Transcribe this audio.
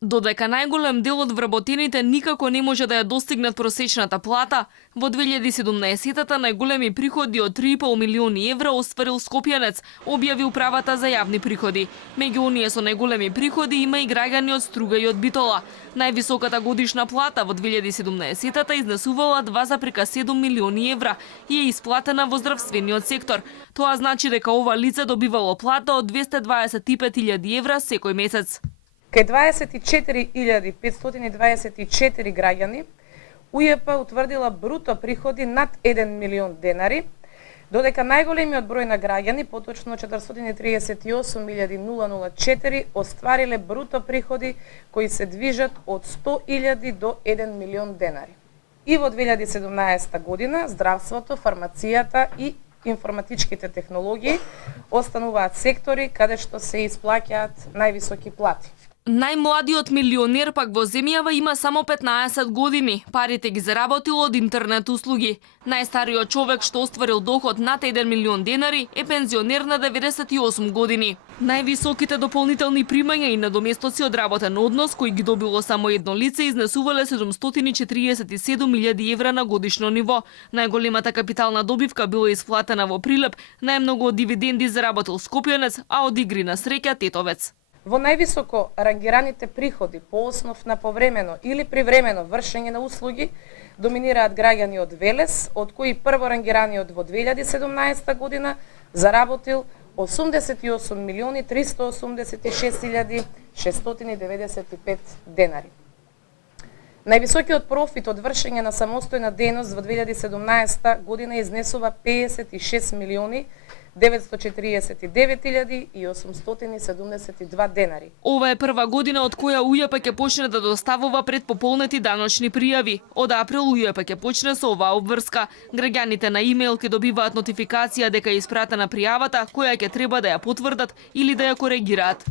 Додека најголем дел од вработените никако не може да ја достигнат просечната плата, во 2017-та најголеми приходи од 3,5 милиони евра остварил Скопјанец, објави управата за јавни приходи. Меѓу оние со најголеми приходи има и граѓани од Струга и од Битола. Највисоката годишна плата во 2017-та изнесувала 2,7 милиони евра и е исплатена во здравствениот сектор. Тоа значи дека ова лице добивало плата од 225.000 евра секој месец. Кај 24.524 граѓани, УЈП утврдила бруто приходи над 1 милион денари, додека најголемиот број на граѓани, поточно 438.004, оствариле бруто приходи кои се движат од 100.000 до 1 милион денари. И во 2017 година здравството, фармацијата и информатичките технологии остануваат сектори каде што се исплаќаат највисоки плати. Најмладиот милионер пак во земјава има само 15 години. Парите ги заработил од интернет услуги. Најстариот човек што остварил доход над 1 милион денари е пензионер на 98 години. Највисоките дополнителни примања и надоместоци од работен однос кои ги добило само едно лице изнесувале 747.000 евра на годишно ниво. Најголемата капитална добивка била исплатена во Прилеп, најмногу од дивиденди заработил Скопјанец, а од игри на среќа Тетовец. Во највисоко рангираните приходи по основ на повремено или привремено вршење на услуги доминираат граѓани од Велес, од кои прворангираниот во 2017 година заработил 88.386.695 денари. Највисокиот профит од вршење на самостојна дејност во 2017 година изнесува 56.949.872 денари. Ова е прва година од која УЈП ќе почне да доставува предпополнети даночни пријави. Од април УЈП ќе почне со оваа обврска. Граѓаните на имејл ќе добиваат нотификација дека е испратена пријавата, која ќе треба да ја потврдат или да ја коригираат.